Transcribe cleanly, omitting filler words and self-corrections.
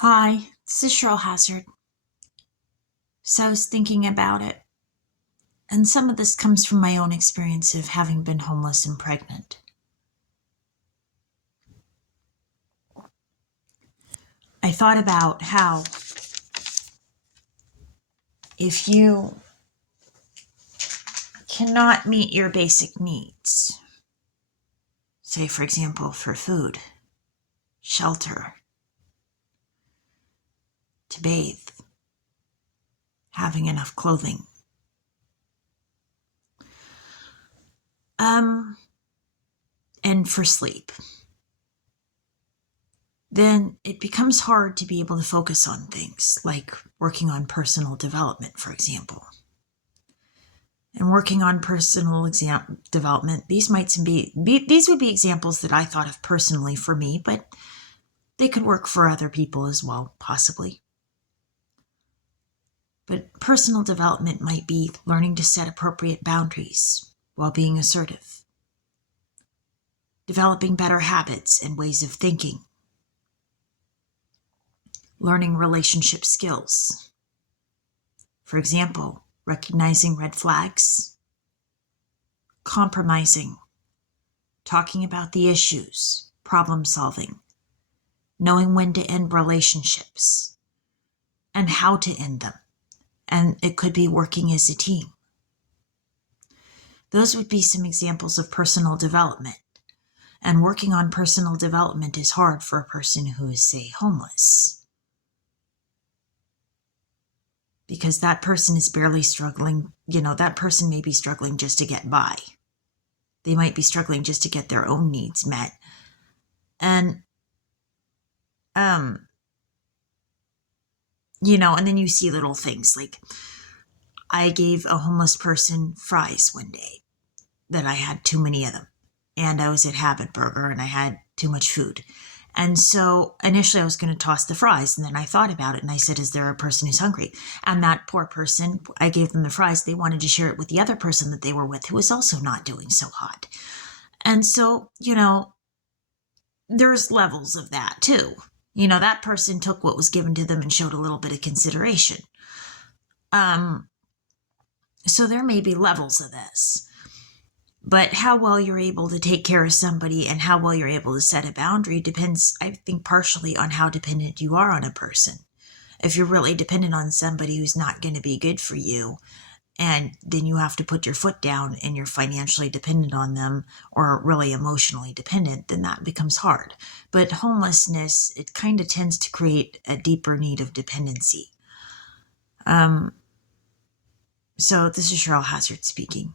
Hi, this is Cheryl Hazzard. So I was thinking about it, and some of this comes from my own experience of having been homeless and pregnant. I thought about how if you cannot meet your basic needs, say for example for food, shelter, to bathe, having enough clothing, um, and for sleep, then it becomes hard to be able to focus on things like working on personal development, for example. And working on personal development, these would be examples that I thought of personally for me, but they could work for other people as well, possibly. But personal development might be learning to set appropriate boundaries while being assertive, developing better habits and ways of thinking, learning relationship skills. For example, recognizing red flags, compromising, talking about the issues, problem solving, knowing when to end relationships and how to end them. And it could be working as a team. Those would be some examples of personal development. And working on personal development is hard for a person who is, say, homeless. Because that person is barely struggling, that person may be struggling just to get by. They might be struggling just to get their own needs met. And, and then you see little things like I gave a homeless person fries one day that I had too many of them. And I was at Habit Burger and I had too much food. And so initially I was going to toss the fries. And then I thought about it and I said, is there a person who's hungry? And that poor person, I gave them the fries. They wanted to share it with the other person that they were with who was also not doing so hot. And so, there's levels of that too. That person took what was given to them and showed a little bit of consideration. So there may be levels of this. But how well you're able to take care of somebody and how well you're able to set a boundary depends, I think, partially on how dependent you are on a person. If you're really dependent on somebody who's not going to be good for you, and then you have to put your foot down and you're financially dependent on them or really emotionally dependent, then that becomes hard. But homelessness, it kind of tends to create a deeper need of dependency. So this is Cheryl Hazzard speaking.